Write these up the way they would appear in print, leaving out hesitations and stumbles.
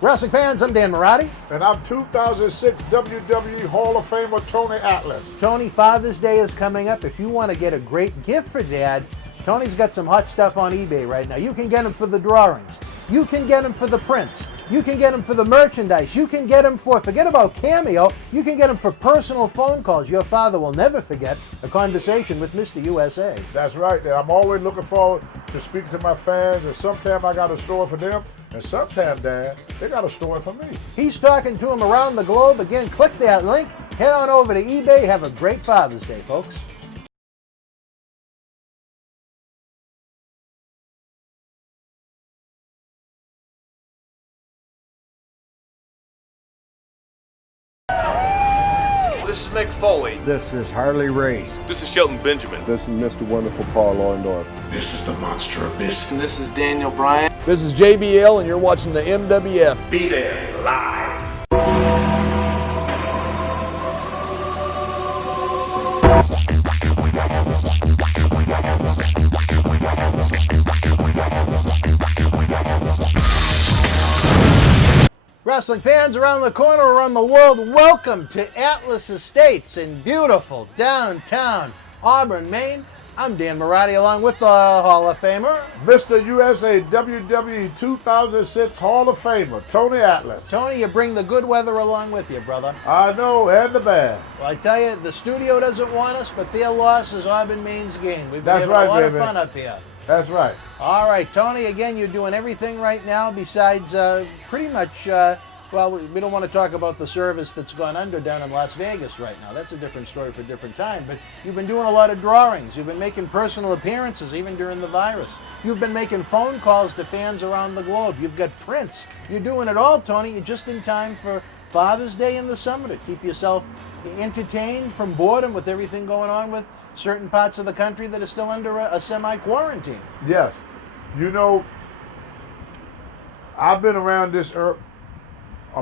Wrestling fans, I'm Dan Marotti. And I'm 2006 WWE Hall of Famer Tony Atlas. Tony, Father's Day is coming up. If you want to get a great gift for Dad, Tony's got some hot stuff on eBay right now. You can get him for the drawings. You can get him for the prints. You can get him for the merchandise. You can get him for, forget about Cameo, you can get him for personal phone calls. Your father will never forget a conversation with Mr. USA. That's right. And I'm always looking forward to speaking to my fans. And sometimes I got a story for them. And sometimes, Dad, they got a story for me. He's talking to him around the globe. Again, click that link. Head on over to eBay. Have a great Father's Day, folks. This is Mick Foley. This is Harley Race. This is Shelton Benjamin. This is Mr. Wonderful Paul Orndorff. This is the Monster Abyss. And this is Daniel Bryan. This is JBL, and you're watching the MWF. Be there live. Wrestling fans around the corner, around the world, welcome to Atlas Estates in beautiful downtown Auburn, Maine. I'm Dan Marotti along with the Hall of Famer, Mr. USA WWE 2006 Hall of Famer Tony Atlas. Tony, you bring the good weather along with you, brother. I know, and the bad. Well, I tell you, the studio doesn't want us, but their loss is Auburn, Maine's gain. We've been That's having right, a lot baby. of fun up here. That's right. All right, Tony, again, you're doing everything right now besides pretty much, well, we don't want to talk about the service that's gone under down in Las Vegas right now. That's a different story for a different time. But you've been doing a lot of drawings. You've been making personal appearances even during the virus. You've been making phone calls to fans around the globe. You've got prints. You're doing it all, Tony. You're just in time for Father's Day in the summer to keep yourself entertained from boredom with everything going on with certain parts of the country that are still under a semi-quarantine. Yes. You know, I've been around this earth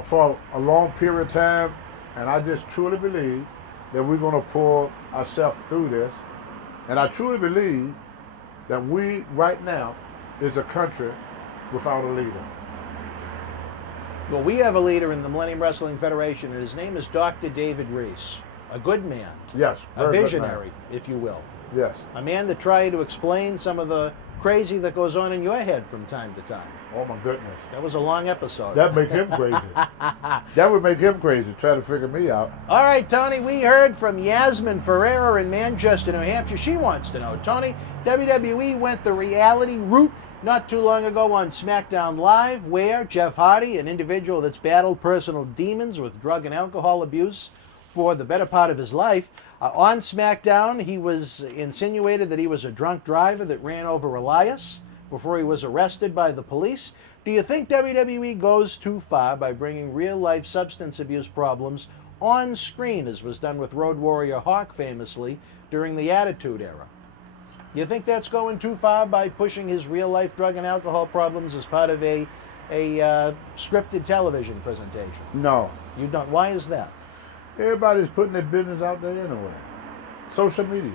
for a long period of time, and I just truly believe that we're going to pull ourselves through this. And I truly believe that we, right now, is a country without a leader. Well, we have a leader in the Millennium Wrestling Federation, and his name is Dr. David Reese. A good man. Yes. A very good visionary, man. if you will. Yes. A man that tried to explain some of the crazy that goes on in your head from time to time. Oh, my goodness. That was a long episode. That'd make him crazy. That would make him crazy, trying to figure me out. All right, Tony, we heard from Yasmin Ferreira in Manchester, New Hampshire. She wants to know, Tony, WWE went the reality route not too long ago on SmackDown Live, where Jeff Hardy, an individual that's battled personal demons with drug and alcohol abuse for the better part of his life, on SmackDown, he was insinuated that he was a drunk driver that ran over Elias before he was arrested by the police. Do you think WWE goes too far by bringing real-life substance abuse problems on screen, as was done with Road Warrior Hawk famously during the Attitude Era? You think that's going too far by pushing his real-life drug and alcohol problems as part of a scripted television presentation? No. You don't. Why is that? Everybody's putting their business out there anyway. Social media.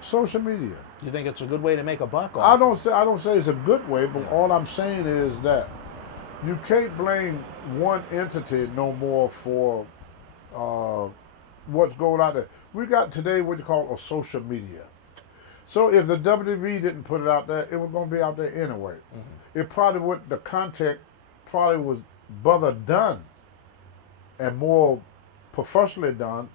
Social media. You think it's a good way to make a buck off? I don't say it's a good way, but all I'm saying is that you can't blame one entity no more for what's going out there. We got today what you call a social media. So if the WWE didn't put it out there, it was going to be out there anyway. Mm-hmm. It probably would, the content probably was better done and more professionally done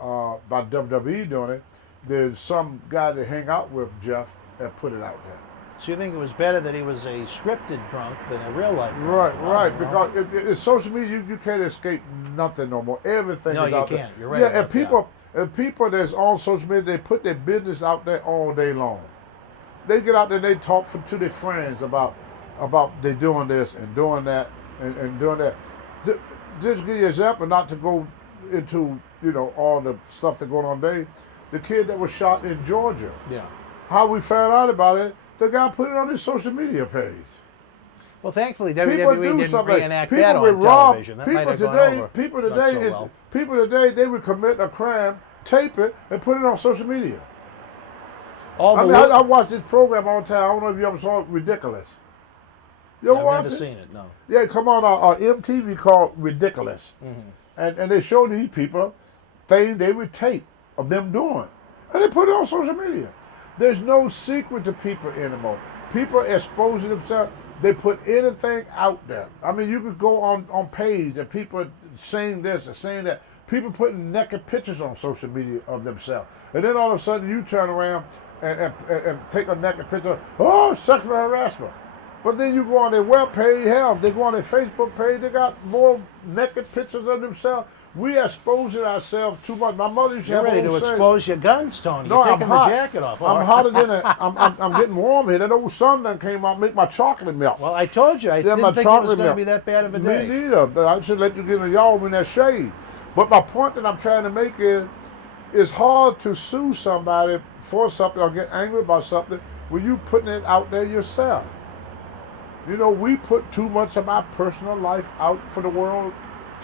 by WWE doing it. There's some guy that hang out with Jeff and put it out there. So you think it was better that he was a scripted drunk than a real life drunk? Right. Because it's social media, you can't escape nothing no more. Everything is out there. No, you can't. You're right. Yeah, and people that's on social media, they put their business out there all day long. They get out there and they talk to their friends about they doing this and doing that and doing that. Just give you an example, not to go into, all the stuff that's going on today. The kid that was shot in Georgia. Yeah. How we found out about it, the guy put it on his social media page. Well, thankfully, WWE didn't reenact that on television. That might have gone over People today, they would commit a crime, tape it, and put it on social media. I watch this program all the time. I don't know if you ever saw it, Ridiculous. You don't I've watch never it? seen it, no. Yeah, come on, MTV called Ridiculous. And they showed these people things they would tape of them doing. And they put it on social media. There's no secret to people anymore. People exposing themselves. They put anything out there. I mean, you could go on page and people saying this and saying that. People putting naked pictures on social media of themselves. And then all of a sudden you turn around and take a naked picture. Oh, sexual harassment. But then you go on their webpage, hell, they go on their Facebook page, they got more naked pictures of themselves. We are exposing ourselves too much. My mother used to You're have ready an to old saying, expose your guns, Tony. no, You're I'm taking hot. the jacket off. I'm hotter than I'm getting warm here. That old sun done came out, make my chocolate melt. Well, I told you, I Yeah, didn't my think it was chocolate going to milk. be that bad of a Me day. neither. I should let you get in y'all in that shade. But my point that I'm trying to make is, it's hard to sue somebody for something or get angry about something when you putting it out there yourself. You know, we put too much of our personal life out for the world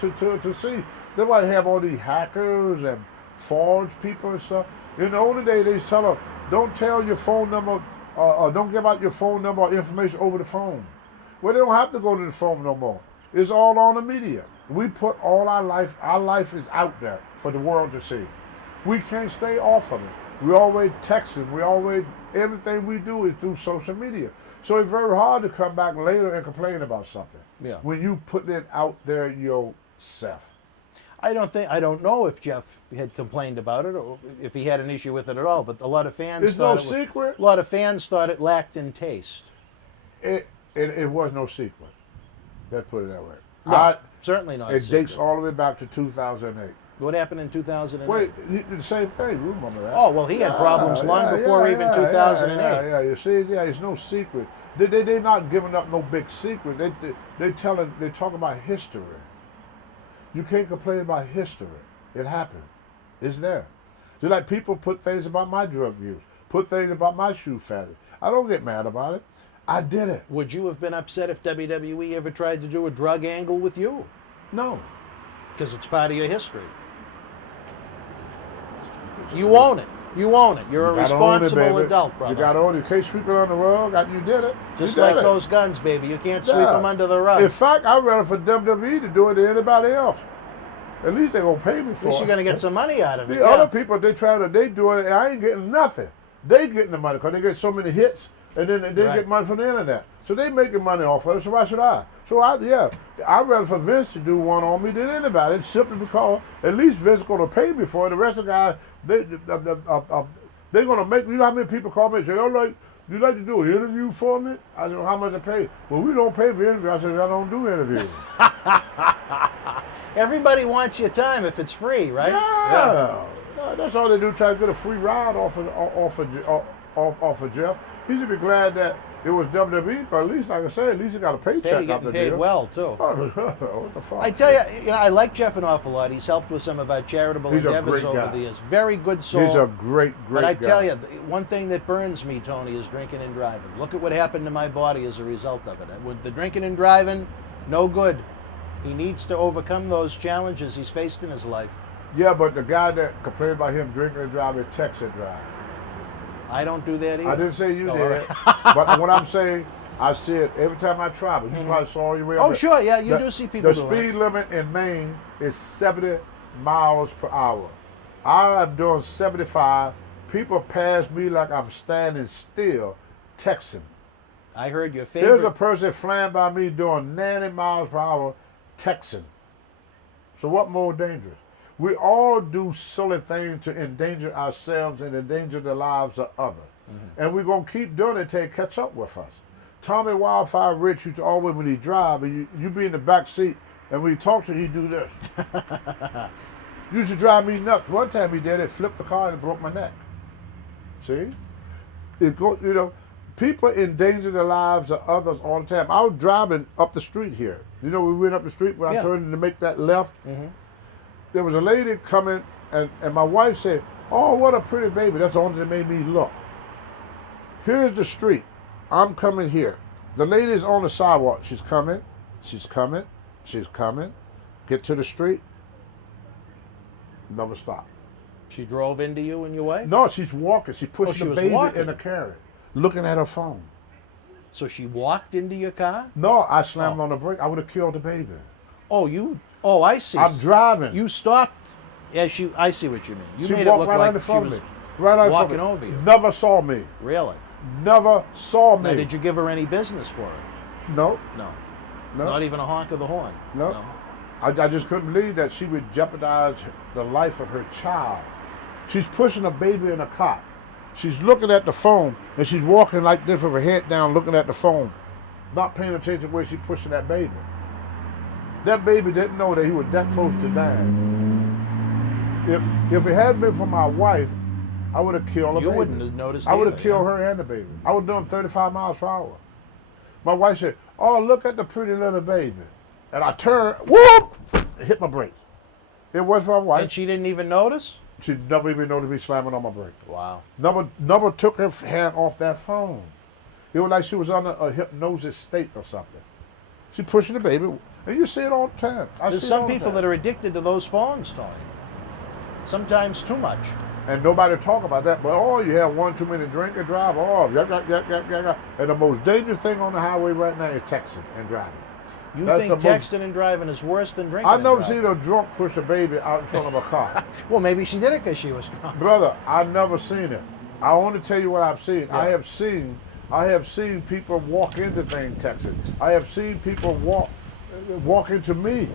to see. That's why they have all these hackers and forged people and stuff. In the older days, they tell them, don't tell your phone number or don't give out your phone number or information over the phone. Well, they don't have to go to the phone no more. It's all on the media. We put all our life is out there for the world to see. We can't stay off of it. We always texting, everything we do is through social media. So it's very hard to come back later and complain about something. Yeah. When you putting it out there yourself. I don't know if Jeff had complained about it or if he had an issue with it at all, but a lot of fans It's thought no secret. A lot of fans thought it lacked in taste. It was no secret. Let's put it that way. No, certainly not. It dates all the way back to 2008. What happened in 2008? Wait, he did the same thing. You remember that? Oh, well, he had problems long before even 2008. Yeah, you see, it's no secret. They're not giving up no big secret. They talk about history. You can't complain about history. It happened. It's there. Just like people put things about my drug use, put things about my shoe fetish. I don't get mad about it. I did it. Would you have been upset if WWE ever tried to do a drug angle with you? No. Because it's part of your history. You own it. You own it. You're a You gotta own it, responsible baby. adult, brother. You got to own it. You can't sweep it on the rug. You did it. Just You did like it. those guns, baby. You can't sweep Yeah. them under the rug. In fact, I'd rather for WWE to do it than anybody else. At least they're going to pay me At for least it. you're going to get some money out of it. The yeah. other people, they do it, and I ain't getting nothing. They getting the money because they get so many hits, and then they Right. get money from the internet. So they making money off of it, so why should I? So I'd rather for Vince to do one on me than anybody. It's simply because at least Vince going to pay me for it. The rest of the guys, they're going to make, you know how many people call me and say, oh, you like to do an interview for me? I said, well, how much I pay? Well, we don't pay for interviews. I said, I don't do interviews. Everybody wants your time if it's free, right? Yeah. That's all they do, try to get a free ride off of Jeff. He should be glad that it was WWE, because at least, like I said, at least he got a paycheck Hey, out the getting paid deal. well, too. What the fuck? I tell you, I like Jeff an awful lot. He's helped with some of our charitable He's a endeavors great over guy. the years. Very good soul. He's a great But I guy. tell you, one thing that burns me, Tony, is drinking and driving. Look at what happened to my body as a result of it. With the drinking and driving, no good. He needs to overcome those challenges he's faced in his life. Yeah, but the guy that complained about him drinking and driving, text and drive. I don't do that either. I didn't say you Oh, did. But what I'm saying, I see it every time I travel. You probably saw your way up Oh, there. sure, yeah, you do see people The doing it. speed limit in Maine is 70 miles per hour. I'm doing 75. People pass me like I'm standing still, texting. I heard your Here's favorite. a person flying by me doing 90 miles per hour, texting. So what more dangerous? We all do silly things to endanger ourselves and endanger the lives of others. And we're going to keep doing it till it catch up with us. Tommy Wildfire Rich used to always, when he drive, and you be in the back seat, and when he talk to you, he do this. Used to drive me nuts. One time he did it, flipped the car and broke my neck. See? People endanger the lives of others all the time. I was driving up the street here. You know, we went up the street when I turned to make that left. There was a lady coming, and my wife said, oh, what a pretty baby. That's the only thing that made me look. Here's the street. I'm coming here. The lady's on the sidewalk. She's coming. She's coming. She's coming. Get to the street. Never stop. She drove into you and your wife? No, she's walking. She's pushing she the was baby walking. in a carriage, looking at her phone. So she walked into your car? No, I slammed on the brake. I would have killed the baby. Oh, I see. I'm driving. You stopped. Yeah, I see what you mean. You she made it walked look right like in she front of was me. Right out in front walking of me. over you. Never saw me. Really? Never saw me. Now, did you give her any business for it? No. No. No. Not even a honk of the horn? No. I just couldn't believe that she would jeopardize the life of her child. She's pushing a baby in a cot. She's looking at the phone, and she's walking like this with her head down, looking at the phone, not paying attention to where she's pushing that baby. That baby didn't know that he was that close to dying. If it hadn't been for my wife, I would have killed the baby. You wouldn't have noticed I would have either, killed her and the baby. I would have done 35 miles per hour. My wife said, "Oh, look at the pretty little baby." And I turned, whoop, hit my brakes. It was my wife. And she didn't even notice? She never even noticed me slamming on my brake. Wow. Never took her hand off that phone. It was like she was under a hypnosis state or something. She pushing the baby, and you see it all the time. There's some people that are addicted to those phones, Tony. Sometimes too much. And nobody talk about that. But oh, you have one too many drink and drive. Oh, yeah. And the most dangerous thing on the highway right now is texting and driving. You That's think the most- texting and driving is worse than drinking? I've and never driving? seen a drunk push a baby out in front of a car. Well, maybe she did it because she was drunk. Brother, I've never seen it. I want to tell you what I've seen. Yeah. I have seen people walk into things texting. I have seen people walk into me.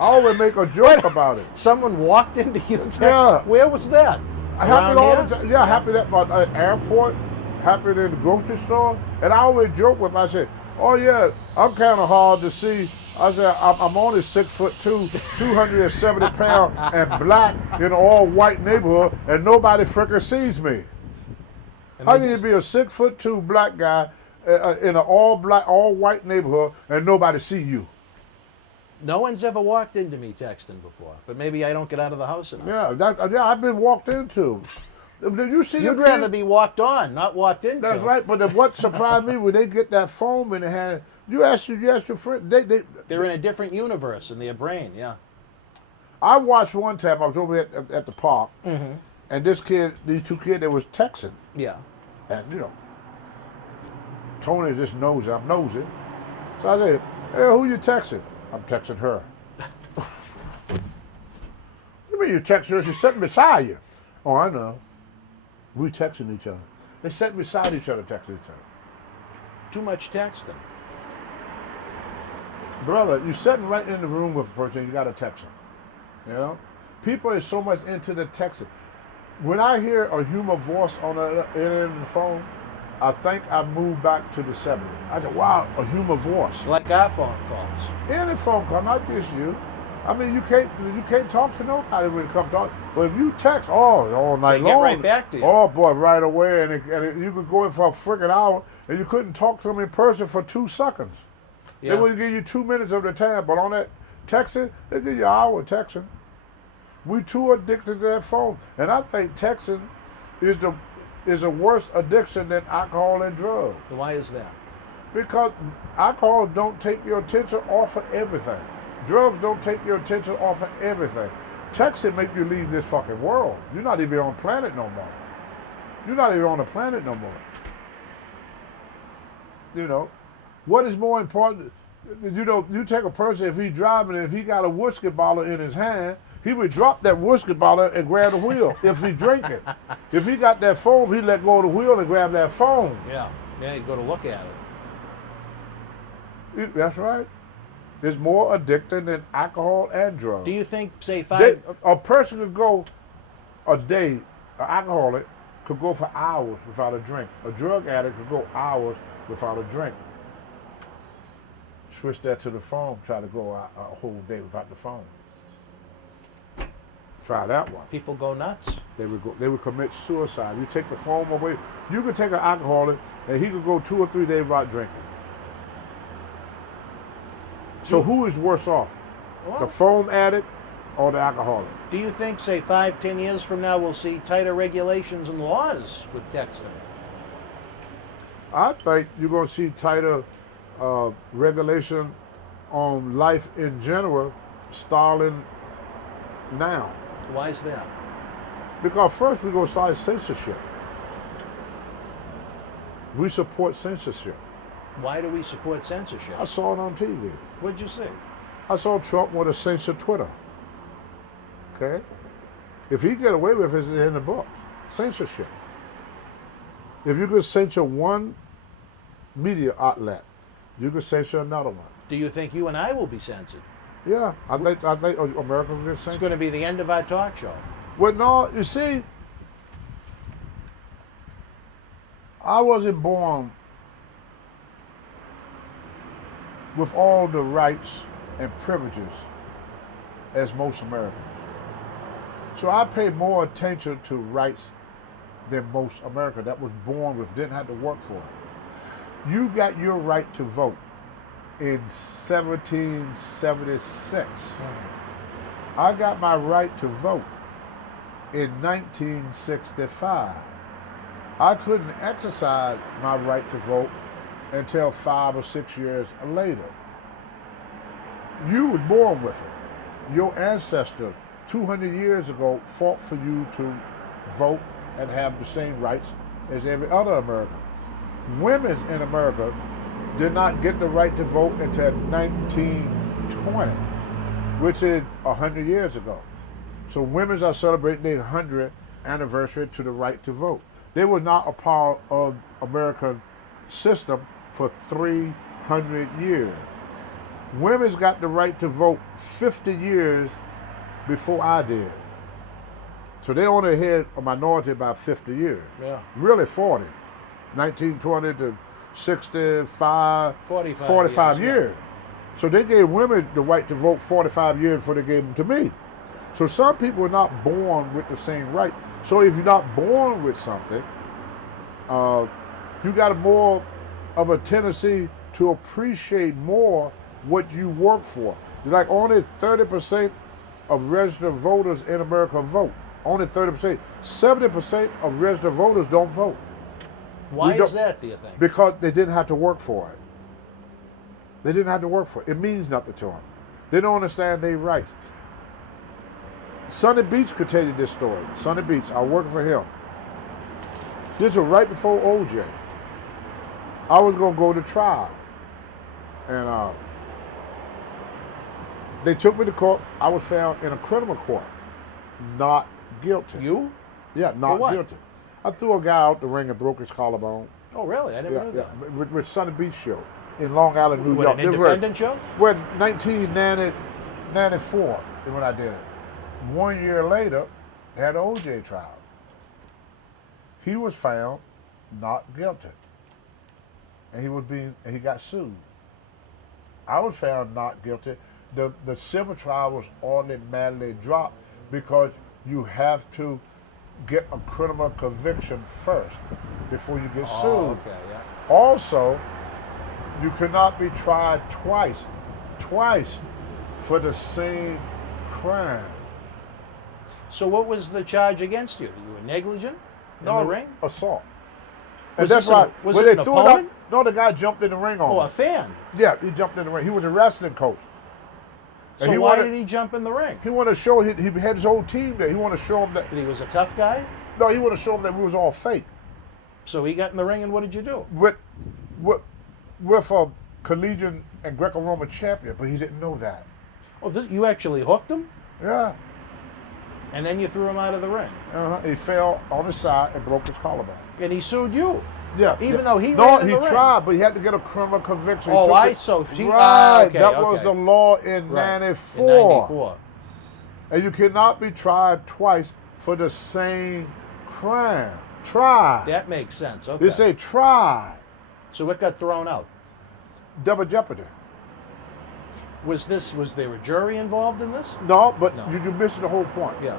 I always make a joke about it. Someone walked into you. Yeah. Where was that? I happen Around all here? the time. Yeah, happen at my airport, happen in the grocery store, and I always joke with them. I say, "Oh yeah, I'm kind of hard to see." I said, "I'm only 6'2", 270 pounds, and black in an all-white neighborhood, and nobody frickin' sees me." How can you be a 6'2" black guy in an all-white neighborhood, and nobody see you? No one's ever walked into me texting before, but maybe I don't get out of the house enough. Yeah, I've been walked into. Did you see? You'd the rather kid? be walked on, not walked into. That's right. But what surprised me when they get that foam in their hand, you ask your friend. They're in a different universe in their brain. Yeah. I watched one time. I was over at the park, Mm-hmm. and these two kids, they was texting, Yeah. and Tony just knows I'm nosy. So I said, "Hey, who you texting?" "I'm texting her." "You mean you texting her? She's sitting beside you." "Oh, I know. We texting each other." They sitting beside each other, texting each other. Too much texting. Brother, you're sitting right in the room with a person, you got to text them. People are so much into the texting. When I hear a human voice on the end of the phone, I think I moved back to the 70s. I said, wow, a human voice. Like our phone calls. Any phone call, not just you. I mean, you can't talk to nobody when it comes to talk. But if you text, all night They get long. right back to you. Oh, boy, right away. And you could go in for a freaking hour, and you couldn't talk to them in person for 2 seconds. Yeah. They wouldn't give you 2 minutes of their time, but on that texting, they give you an hour texting. We too addicted to that phone. And I think texting is a worse addiction than alcohol and drugs. Why is that? Because alcohol don't take your attention off of everything. Drugs don't take your attention off of everything. Texting make you leave this fucking world. You're not even on planet no more. You're not even on the planet no more. What is more important? You take a person, if he's driving and if he got a whiskey bottle in his hand, he would drop that whiskey bottle and grab the wheel if he's drinking. If he got that foam, he'd let go of the wheel and grab that foam. Yeah. Yeah, you go to look at it. That's right. It's more addicting than alcohol and drugs. Do you think, say, A person could go a day, an alcoholic could go for hours without a drink. A drug addict could go hours without a drink. Switch that to the phone, try to go a whole day without the phone. Try that one. people go nuts? They would commit suicide. You take the phone away. You could take an alcoholic and he could go 2 or 3 days without drinking. So who is worse off? The foam addict or the alcoholic? Do you think, say, 5, 10 years from now, we'll see tighter regulations and laws with texting? I think you're going to see tighter regulation on life in general starting now. Why is that? Because first we're going to start censorship. We support censorship. Why do we support I censorship? saw it on TV. What'd you see? I saw Trump want to censor Twitter. Okay? If he get away with it, it's in the book. Censorship. If you could censor one media outlet, you could censor another one. Do you think you and I will be censored? Yeah, I think America will get It's censored. going to be the end of our talk show. Well, no, you see, I wasn't born with all the rights and privileges as most Americans. So I pay more attention to rights than most Americans that was born with, didn't have to work for it. You got your right to vote in 1776. I got my right to vote in 1965. I couldn't exercise my right to vote until 5 or 6 years later. You was born with it. Your ancestors 200 years ago fought for you to vote and have the same rights as every other American. Women in America did not get the right to vote until 1920, which is 100 years ago. So women are celebrating their 100th anniversary to the right to vote. They were not a part of American system for 300 years. Women's got the right to vote 50 years before I did. So they only had a minority about 50 years. Yeah. Really 40. 1920 to 65, 45 years. So they gave women the right to vote 45 years before they gave them to me. So some people are not born with the same right. So if you're not born with something, you got a more of a tendency to appreciate more what you work for. Like only 30% of registered voters in America vote. Only 30%. 70% of registered voters don't vote. Why is that, do you think? Because they didn't have to work for it. They didn't have to work for it. It means nothing to them. They don't understand their rights. Sonny Beach could tell you this story. Sonny Beach, I worked for him. This was right before OJ. I was going to go to trial. And they took me to court. I was found in a criminal court. Not guilty. You? Yeah, not what? guilty. I threw a guy out the ring and broke his collarbone. Oh, really? I never knew that. With Sonny Beach show in Long Island, New What, York. an independent show? Well, 1994 is when I did it. 1 year later, had an OJ trial. He was found not guilty, and he got sued. I was found not guilty. The civil trial was automatically dropped because you have to get a criminal conviction first before you get sued. Okay, yeah. Also, you cannot be tried twice for the same crime. So what was the charge against you? You were negligent in the ring? Assault. Was And that's this why was when it they an threw it up, opponent? no, the guy jumped in the ring on Oh, me. a fan. Yeah, he jumped in the ring. He was a wrestling coach. And So why did he jump in the ring? He wanted to show he had his whole team there. He wanted to show him that He was a tough guy? no, he wanted to show them that we was all fake. So he got in the ring, and what did you do? With a collegiate and Greco-Roman champion, but he didn't know that. Oh, you actually hooked him, Yeah. and then you threw him out of the ring, He fell on his side and broke his collarbone. and he sued you. Yeah. Even yeah. though he no, ran in he the ring. tried, but he had to get a criminal conviction. He Oh, took I it- so he, right. okay, That was okay. the law in Right. '94. In 94. And you cannot be tried twice for the same crime. Try. That makes sense. Okay. They say try. So it got thrown out. Double jeopardy. Was there a jury involved in this? No, but No. you're missing the whole point. Yeah.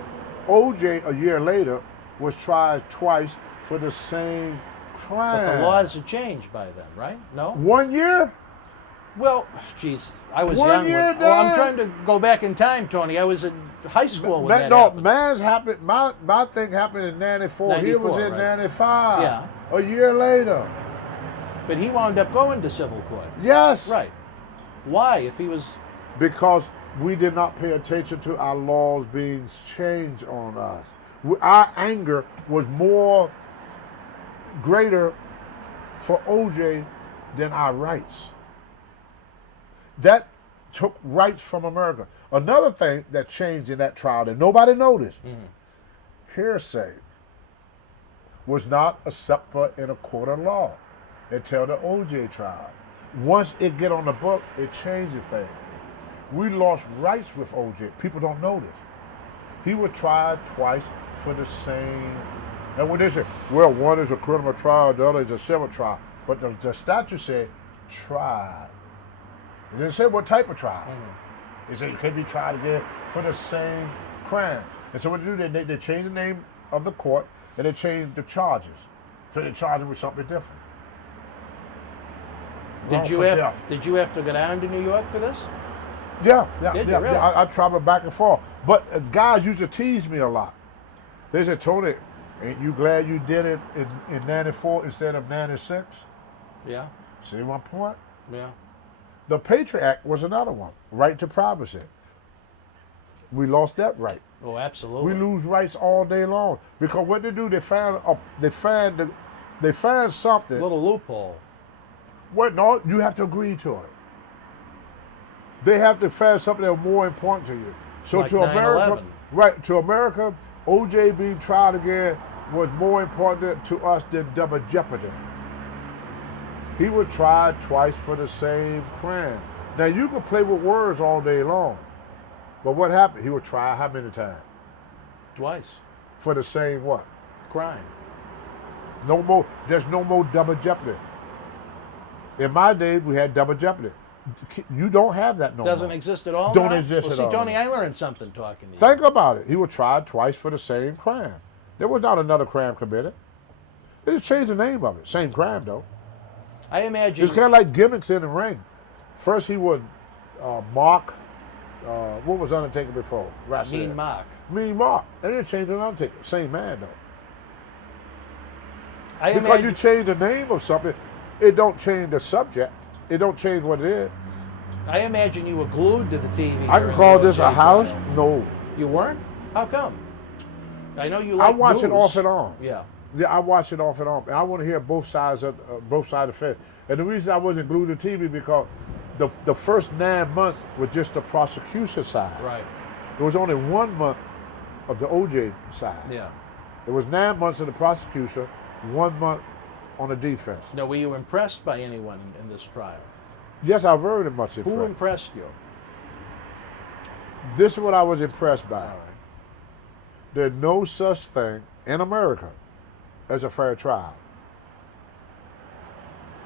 OJ, a year later, was tried twice for the same crime. But the laws had changed by then, right? No? 1 year? Well, geez, I was 1 young. year, Well, I'm Dan? trying to go back in time, Tony. I was in high school when that no, happened. man's happened. My thing happened in '94. He was 94, in right. '95. Yeah. A year later. But he wound up going to civil court. Yes. Right. Why? If he was... Because we did not pay attention to our laws being changed on us. Our anger was greater for OJ than our rights. That took rights from America. Another thing that changed in that trial that nobody noticed, hearsay was not acceptable in a court of law until the OJ trial. Once it get on the book, it changes things. We lost rights with OJ. People don't know this. He was tried twice for the same. And when they say, well, one is a criminal trial, the other is a civil trial, but the statute said tried. It didn't say what type of trial. It said you can't be tried again for the same crime. And so what they do, they changed the name of the court and they changed the charges. So they charged him with something different. Did you have to go down to New York for this? Yeah. Did you really? I traveled back and forth. But guys used to tease me a lot. They said, Tony, ain't you glad you did it in 94 instead of 96? Yeah. See my point? Yeah. The Patriot Act was another one. Right to privacy. We lost that right. Oh, absolutely. We lose rights all day long. Because what they do, they find something. A little loophole. What? No, you have to agree to it. They have to find something that's more important to you. So Like to America, 9/11. right, to America, OJ being tried again was more important to us than double jeopardy. He was tried twice for the same crime. Now you can play with words all day long, but what happened? He was tried how many times? Twice. For the same what? Crime. No more. There's no more double jeopardy. In my day, we had double jeopardy. You don't have that no more. Doesn't exist at all. Don't now? exist well, at see, all. Tony, I learned something talking to you. Think about it. He was tried twice for the same crime. There was not another crime committed. They just changed the name of it. Same crime though. I imagine. It's kind of like gimmicks in the ring. First he was Mark. What was Undertaker before? Mean Mark. Mean Mark. And then changed to Undertaker. Same man though. I Because you change the name of something, it don't change the subject. It don't change what it is. I imagine you were glued to the TV. I can during call the this a OJ house? trial. No. You weren't? How come? I know you I like watch it news. off and on. Yeah. Yeah, I watch it off and on. And I want to hear both sides of the fence. And the reason I wasn't glued to TV because the first 9 months was just the prosecution side. Right. There was only 1 month of the OJ side. Yeah. There was 9 months of the prosecution, 1 month on the defense. Now, were you impressed by anyone in this trial? Yes, I was very much impressed. Who impressed you? This is what I was impressed by. All right. There's no such thing in America as a fair trial.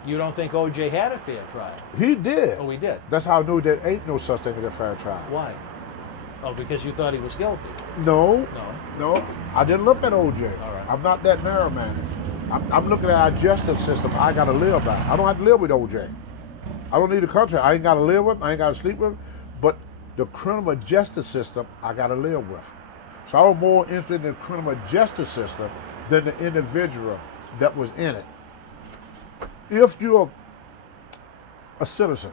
You don't think OJ had a fair trial? He did. Oh, he did. That's how I knew there ain't no such thing as a fair trial. Why? Oh, because you thought he was guilty. No. No. No. I didn't look at OJ. All right. I'm not that narrow-minded. I'm looking at our justice system I got to live by. I don't have to live with OJ. I don't need a country. I ain't got to live with him. I ain't got to sleep with him. But the criminal justice system I got to live with. So I was more interested in the criminal justice system than the individual that was in it. If you're a citizen,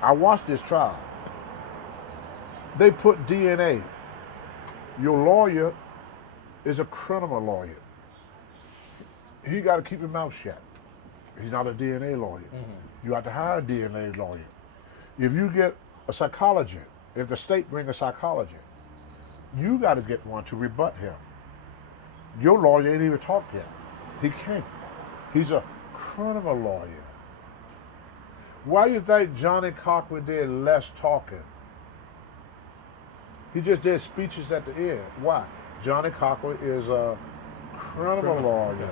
I watched this trial. They put DNA. Your lawyer is a criminal lawyer. He got to keep his mouth shut. He's not a DNA lawyer. You have to hire a DNA lawyer. If you get a psychologist, if the state bring a psychologist, you got to get one to rebut him. Your lawyer ain't even talked yet. He can't. He's a criminal lawyer. Why do you think Johnny Cochran did less talking? He just did speeches at the end. Why? Johnny Cochran is a criminal lawyer.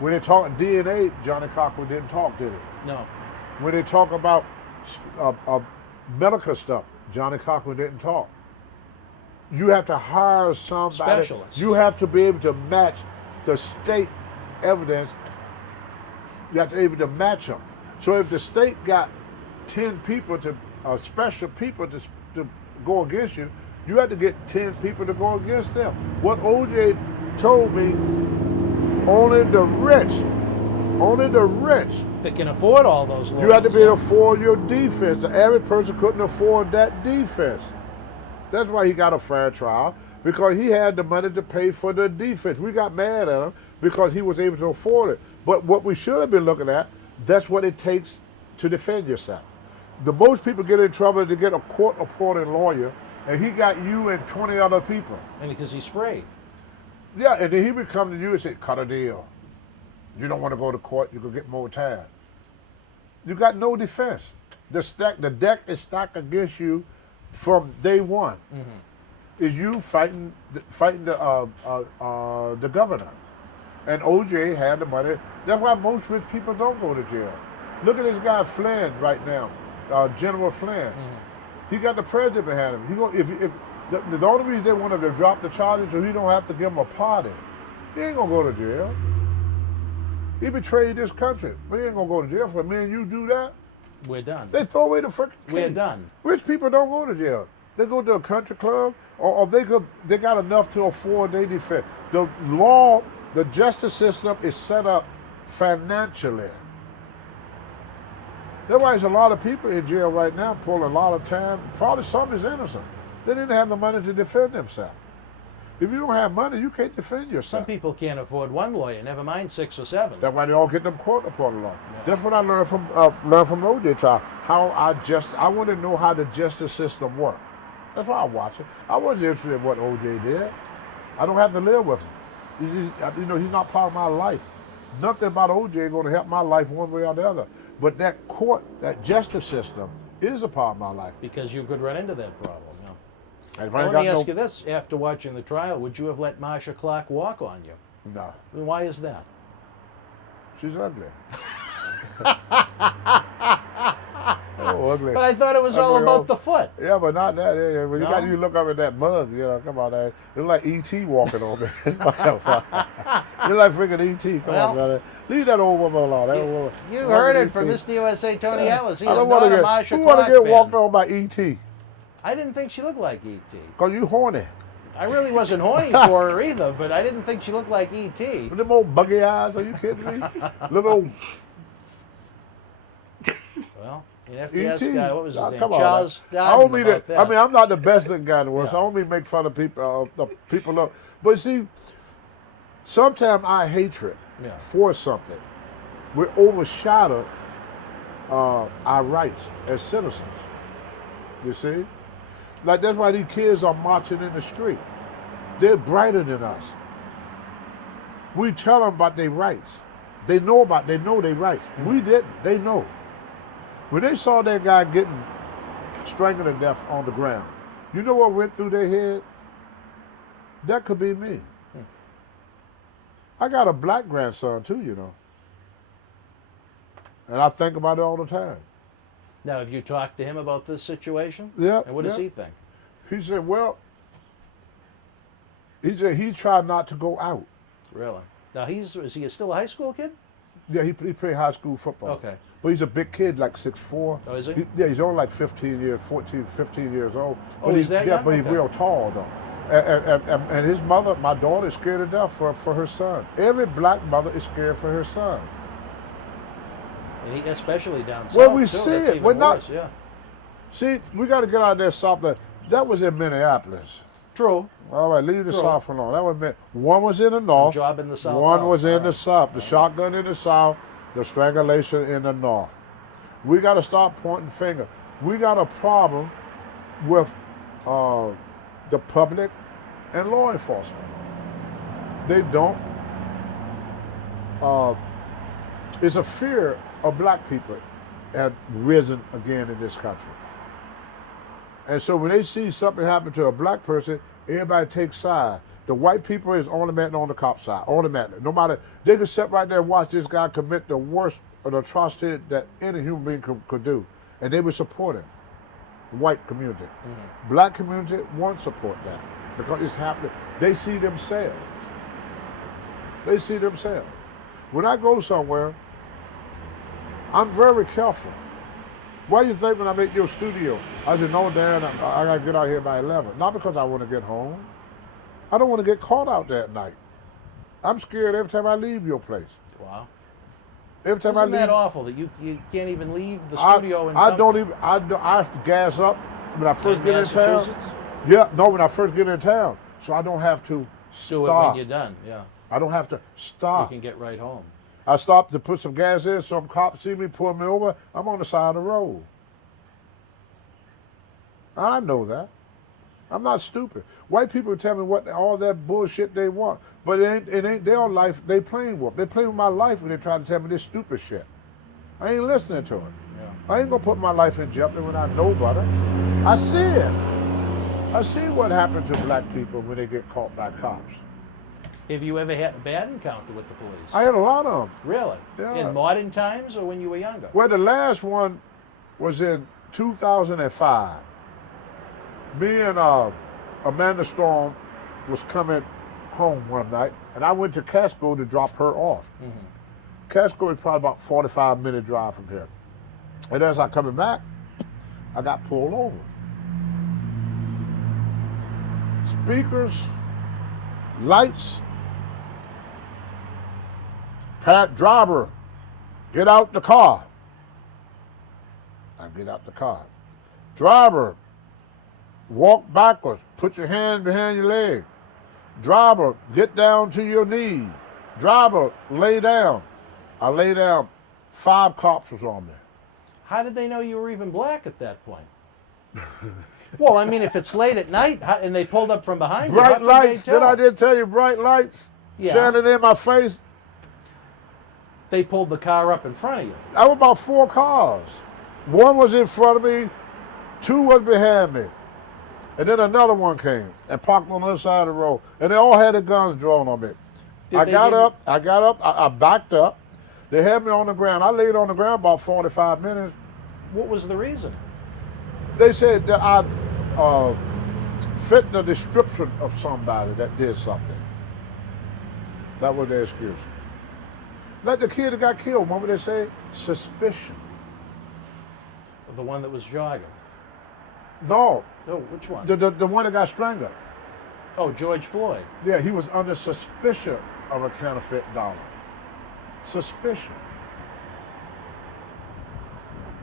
When they talk DNA, Johnny Cochran didn't talk, did he? No. When they talk about medical stuff, Johnny Cochran didn't talk. You have to hire somebody. Specialist. You have to be able to match the state evidence. You have to be able to match them. So if the state got 10 people special people to go against you, you have to get 10 people to go against them. What OJ told me, only the rich That can afford all those lawyers. you have to be able to afford your defense. The average person couldn't afford that defense. That's why he got a fair trial, because he had the money to pay for the defense. We got mad at him because he was able to afford it. But what we should have been looking at, That's what it takes to defend yourself. The most people get in trouble to get a court-appointed lawyer, and he got you and 20 other people. And because he's free. Yeah, and then he would come to you and say, cut a deal. You don't want to go to court, you could get more time. You got no defense. The deck is stacked against you from day one. Is you fighting the governor. And OJ had the money. That's why most rich people don't go to jail. Look at this guy Flynn right now, General Flynn. He got the president behind him. The only reason they want him to drop the charges so he don't have to give him a pardon. He ain't gonna go to jail. He betrayed this country. We ain't gonna go to jail for me and you do that. We're done. They throw away the freaking key. We're done. Rich people don't go to jail. They go to a country club, or they got enough to afford their defense. The law, the justice system is set up financially. That's why there's a lot of people in jail right now pulling a lot of time. Probably some is innocent. They didn't have the money to defend themselves. If you don't have money, you can't defend yourself. Some people can't afford one lawyer, never mind 6 or 7. That's why they all get them court-appointed law. Yeah. That's what I learned from OJ trial. I want to know how the justice system works. That's why I watch it. I wasn't interested in what OJ did. I don't have to live with him. He's not part of my life. Nothing about OJ is going to help my life one way or the other. But that that justice system is a part of my life. Because you could run into that problem. And well, let me ask you this. After watching the trial, would you have let Marsha Clark walk on you? No. And why is that? She's ugly. Ugly. But I thought it was all about the foot. Yeah, but not that. When you look up at that mug, come on, it's like E.T. walking on me. You're like freaking E.T. Come on, brother. Leave that old woman alone. You heard it from Mr. USA Tony Ellis. He is not a Marsha Clark fan. Who want to get walked on by E.T.? I didn't think she looked like E.T. Because you horny. I really wasn't horny for her either, but I didn't think she looked like E.T. With them old buggy eyes, are you kidding me? Little old... Well, an FBS guy, what was his name? Come on, Charles I'm not the best looking guy in the world, so I don't mean make fun of people. People but see, sometimes our hatred for something will overshadow our rights as citizens. You see? Like, that's why these kids are marching in the street. They're brighter than us. We tell them about their rights. They know their rights. We didn't. They know. When they saw that guy getting strangled to death on the ground, you know what went through their head? That could be me. I got a black grandson too, And I think about it all the time. Now, have you talked to him about this situation? Yeah. And what does he think? He said, he tried not to go out. Really? Now, is he still a high school kid? Yeah, he played high school football. Okay. But he's a big kid, like 6'4". Oh, is he? He's only like 15 years old. Oh, he's that young? But he's real tall, though. And his mother, my daughter, is scared to death for her son. Every black mother is scared for her son. And especially down south. Well, we too. see That's it. even We're not. worse, yeah. See, we got to get out there south. That was in Minneapolis. True. All right, leave the South alone. That was one was in the north. Job in the South. One was in the South. The shotgun in the South, the strangulation in the North. We got to stop pointing fingers. We got a problem with the public and law enforcement. They don't. It's a fear of black people had risen again in this country. And so when they see something happen to a black person, everybody takes sides. The white people is automatically on the cop side, automatically. No matter, they could sit right there and watch this guy commit the worst atrocity that any human being could do. And they would support him, the white community. Mm-hmm. Black community won't support that because it's happening. They see themselves. They see themselves. When I go somewhere, I'm very careful. Why do you think when I make your studio, I said, no, Dan, I got to get out here by 11. Not because I want to get home. I don't want to get caught out that night. I'm scared every time I leave your place. Wow. Every time Isn't I leave. that awful that you can't even leave the studio? I have to gas up when I first get in town. Yeah, no, when I first get in town. So I don't have to stop. Do it when you're done, yeah. I don't have to stop. You can get right home. I stopped to put some gas in. Some cops see me, pull me over. I'm on the side of the road. I know that. I'm not stupid. White people tell me what all that bullshit they want, but it ain't their life they playing with. They playing with my life when they try to tell me this stupid shit. I ain't listening to it. Yeah. I ain't gonna put my life in jeopardy when I know better. I see it. I see what happened to black people when they get caught by cops. Have you ever had a bad encounter with the police? I had a lot of them. Really? Yeah. In modern times or when you were younger? Well, the last one was in 2005. Me and Amanda Storm was coming home one night, and I went to Casco to drop her off. Mm-hmm. Casco is probably about 45-minute drive from here. And as I'm coming back, I got pulled over. Speakers, lights, driver, get out the car. I get out the car. Driver, walk backwards, put your hand behind your leg. Driver, get down to your knee. Driver, lay down. I lay down. 5 cops was on me. How did they know you were even black at that point? Well, I mean, if it's late at night and they pulled up from behind you, bright lights, then I did tell you, bright lights, yeah, shining in my face. They pulled the car up in front of you. I was about 4 cars. 1 was in front of me, 2 was behind me. And then another one came and parked on the other side of the road. And they all had their guns drawn on me. I got up, I backed up. They had me on the ground. I laid on the ground about 45 minutes. What was the reason? They said that I fit the description of somebody that did something. That was their excuse. Like the kid that got killed, remember they say suspicion. The one that was jogging. No. Oh, which one? The one that got strangled. Oh, George Floyd. Yeah, he was under suspicion of a counterfeit dollar. Suspicion.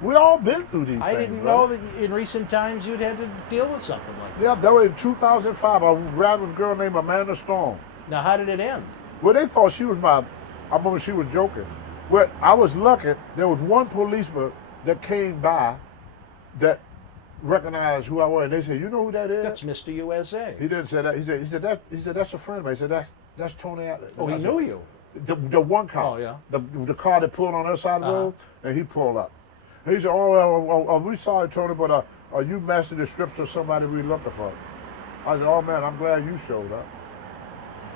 We all been through these things. I didn't know that in recent times you'd had to deal with something like that. Yeah, that was in 2005. I ran with a girl named Amanda Storm. Now, how did it end? Well, they thought she was I remember she was joking. Well, I was lucky. There was one policeman that came by that recognized who I was. And they said, "You know who that is?" That's Mr. USA. He didn't say that. He said that's a friend of mine. He said that's Tony Atlas. Oh, he knew you. The one car. Oh, yeah. The car that pulled on the other side of the road, and he pulled up. And he said, "Oh, we sorry, Tony, but are you matching the description of somebody we looking for?" I said, "Oh man, I'm glad you showed up."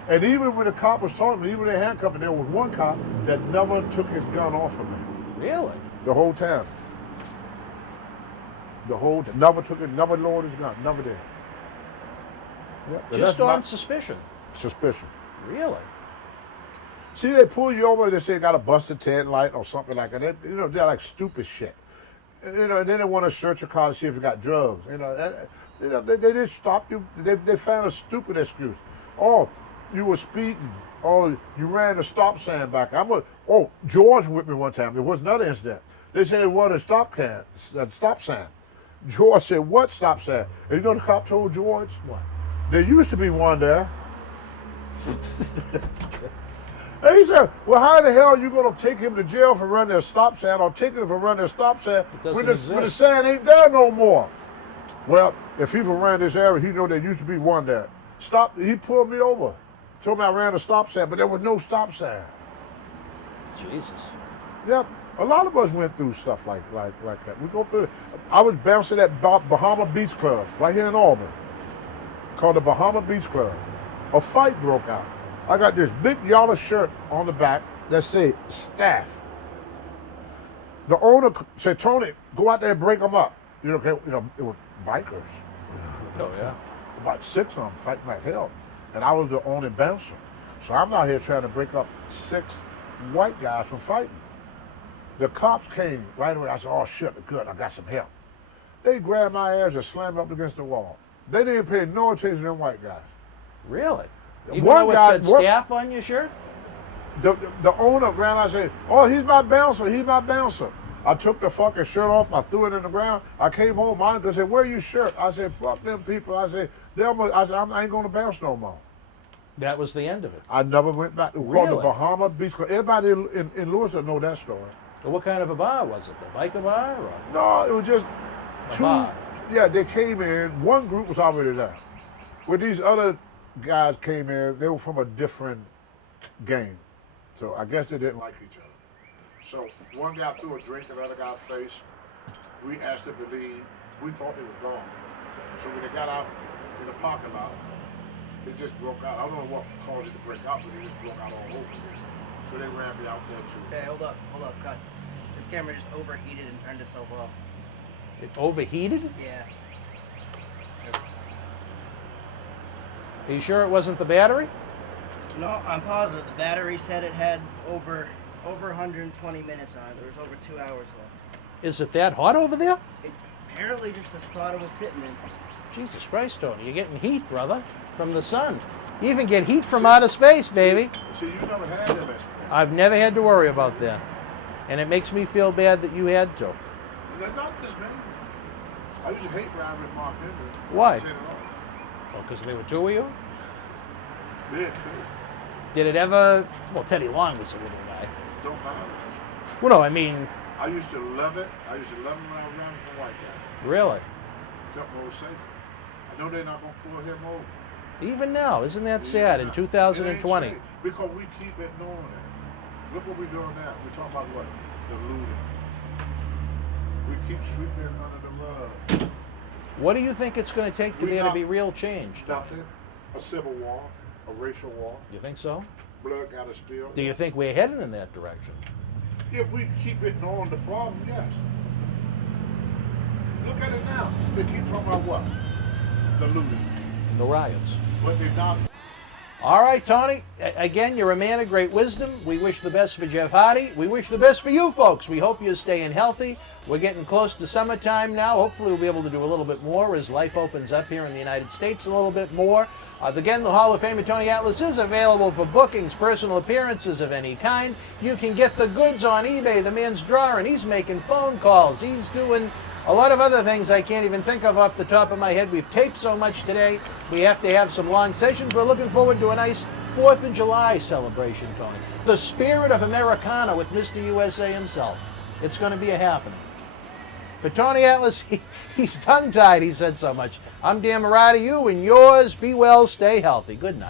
And even when the cop was talking to me, even when they handcuffed me, there was one cop that never took his gun off of me. Really? The whole time. Never took it, never lowered his gun, never did. Yep. Just on suspicion? Suspicion. Really? See, they pull you over, they say you got a busted tail light or something like that. They're like stupid shit. And then they want to search your car to see if you got drugs. They just stop you. They found a stupid excuse. Oh, you were speeding. Oh, you ran a stop sign back. George with me one time. There was another incident. They said they wanted a stop sign. George said, "What stop sign?" And you know the cop told George? What? There used to be one there. And he said, "Well, how the hell are you going to take him to jail for running a stop sign or take him for running a stop sign when the sign ain't there no more?" Well, if he from around this area, he know there used to be one there. He pulled me over. Told me I ran a stop sign, but there was no stop sign. Jesus. Yep. A lot of us went through stuff like that. We go through it. I was bouncing at Bahama Beach Club right here in Auburn, called the Bahama Beach Club. A fight broke out. I got this big yellow shirt on the back that said staff. The owner said, "Tony, go out there and break them up." It was bikers. Oh, yeah. About 6 of them fighting like hell. And I was the only bouncer. So I'm out here trying to break up 6 white guys from fighting. The cops came right away. I said, "Oh shit, good, I got some help." They grabbed my ass and slammed up against the wall. They didn't pay no attention to them white guys. Really? Even One though guy it said staff on your shirt? The owner ran out and said, "Oh, he's my bouncer, he's my bouncer." I took the fucking shirt off, I threw it in the ground. I came home, Monica said, "Where your shirt?" I said, "Fuck them people." I said, I ain't gonna bounce no more. That was the end of it. I never went back. It was called the Really? Bahama Beach Club. Everybody in Louisville know that story. So what kind of a bar was it? A biker bar or No, it was just a two. bar? Yeah, they came in. One group was already there. When these other guys came in, they were from a different gang. So I guess they didn't like each other. So one guy threw a drink in the other guy's face. We asked them to leave. We thought they was gone. So when they got out in the parking lot, it just broke out. I don't know what caused it to break out, but it just broke out all over again. So they ran me out there too. Hey, hold up, cut. This camera just overheated and turned itself off. It overheated? Yeah. Are you sure it wasn't the battery? No, I'm positive. The battery said it had over 120 minutes on it. There was over 2 hours left. Is it that hot over there? It, apparently just the spot it was sitting in. Jesus Christ, Tony, you're getting heat, brother, from the sun. You even get heat from outer space, baby. See, you never had that experience. I've never had to worry about that. And it makes me feel bad that you had to. That's not just me. I used to hate riding with Mark Henry. Why? I said it all. Oh, because there were two of you? Big too. Did it ever... Well, Teddy Long was a little guy. Don't matter. Well, no, I mean, I used to love it. I used to love it when I was riding with a white guy. really. Felt more safer. I know they're not gonna pull him over. Even now, isn't that sad, in It ain't 2020? safe, because we keep ignoring that. Look what we're doing now. We're talking about what? The looting. We keep sweeping it under the rug. What do you think it's going to take for We there to got- be real change? Nothing. A civil war, a racial war. You think so? Blood got to spill. Do you think we're headed in that direction? If we keep ignoring the problem, yes. Look at it now. They keep talking about what? The looting. The riots. But they're not. All right, Tony. Again, you're a man of great wisdom. We wish the best for Jeff Hardy. We wish the best for you folks. We hope you're staying healthy. We're getting close to summertime now. Hopefully, we'll be able to do a little bit more as life opens up here in the United States a little bit more. Again, the Hall of Famer Tony Atlas is available for bookings, personal appearances of any kind. You can get the goods on eBay. The man's drawing. He's making phone calls. He's doing a lot of other things I can't even think of off the top of my head. We've taped so much today. We have to have some long sessions. We're looking forward to a nice 4th of July celebration, Tony. The spirit of Americana with Mr. USA himself. It's going to be a happening. For Tony Atlas, he's tongue-tied. He said so much. I'm Dan Murata, you and yours. Be well, stay healthy. Good night.